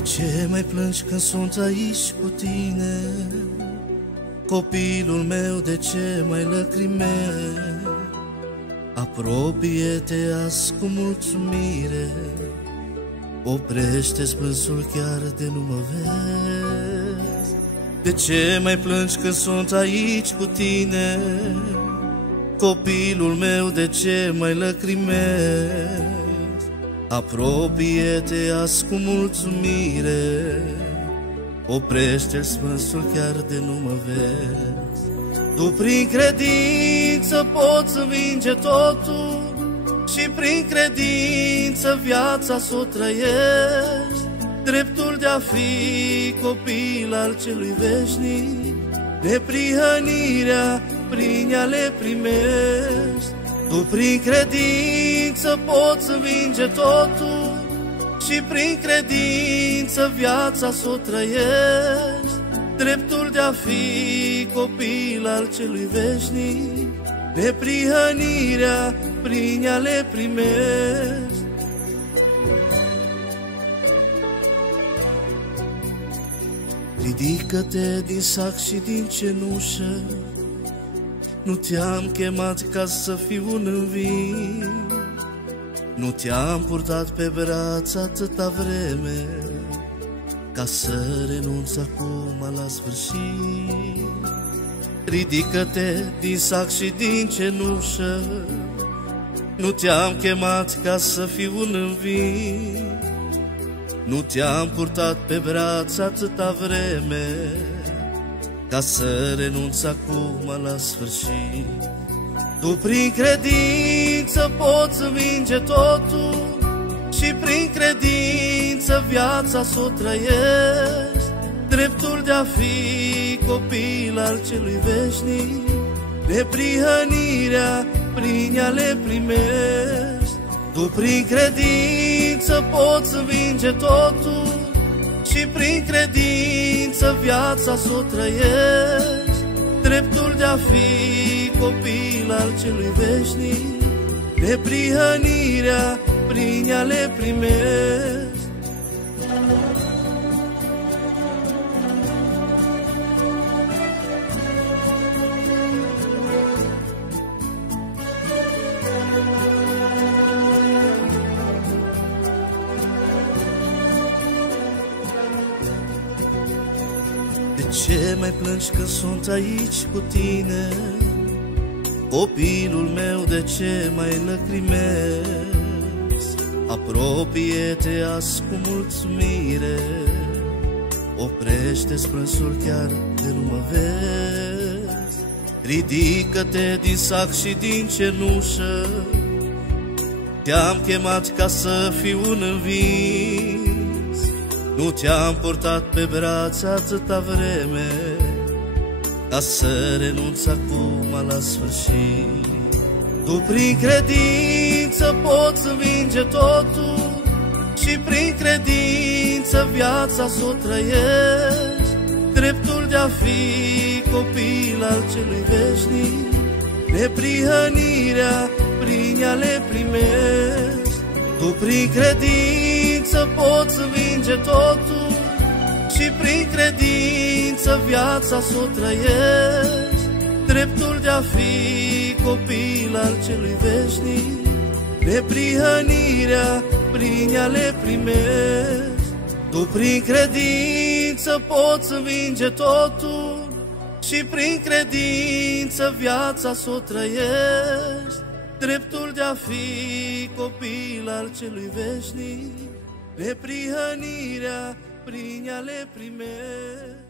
ce mai plângi când sunt aici cu tine? Copilul meu, de ce mai lăcrimezi? Apropie-te azi cu mulțumire, oprește-ți plânsul chiar de nu mă vezi. De ce mai plângi când sunt aici cu tine? Copilul meu, de ce mai lăcrimezi? Apropie-te azi cu mulțumire, oprește-ți plânsul chiar de nu mă vezi. Tu prin credință poți învinge totul și prin credință viața s-o trăiești. Dreptul de a fi copil al celui veșnic, neprihănirea prin ea le primești. Tu prin credință poți învinge totul și prin credință viața s-o trăiești. Dreptul de a fi copil al celui veșnic, neprihănirea prin ea le primești. Ridică-te din sac și din cenușă, nu te-am chemat ca să fii un înving, nu te-am purtat pe braț atâta vreme ca să renunț acum la sfârșit. Ridică-te din sac și din cenușă, nu te-am chemat ca să fii un înving, nu te-am purtat pe braț atâta vreme ca să renunț acum la sfârșit. Tu prin credință poți învinge totul și prin credință viața s-o trăiești. Dreptul de a fi copil al celui veșnic, neprihănirea prin ea le primești. Tu prin credință poți învinge totul și prin credință viața s-o trăiești. Dreptul de a fi copil al celui veșnic, neprihănirea prin ea le primești. De ce mai plângi când sunt aici cu tine? Copilul meu, de ce mai lăcrimezi? Apropie-te azi cu mulțumire, oprește-ți plânsul chiar de nu mă vezi. Ridică-te din sac și din cenușă, te-am chemat ca să fii un învins, nu te-am purtat pe braț atâta vreme ca să renunț acum la sfârșit. Tu prin credință poți învinge totul și prin credință viața s-o trăiești. Dreptul de a fi copil al celui veșnic, neprihănirea prin ea le primești. Tu prin credință poți învinge totul și prin credință viața s-o trăiești. Dreptul de a fi copil al celui veșnic, neprihănirea prin ea le primești. Tu prin credință poți învinge totul și prin credință viața s-o trăiești. Dreptul de a fi copil al celui veșnic, neprihănirea prin ea le primești.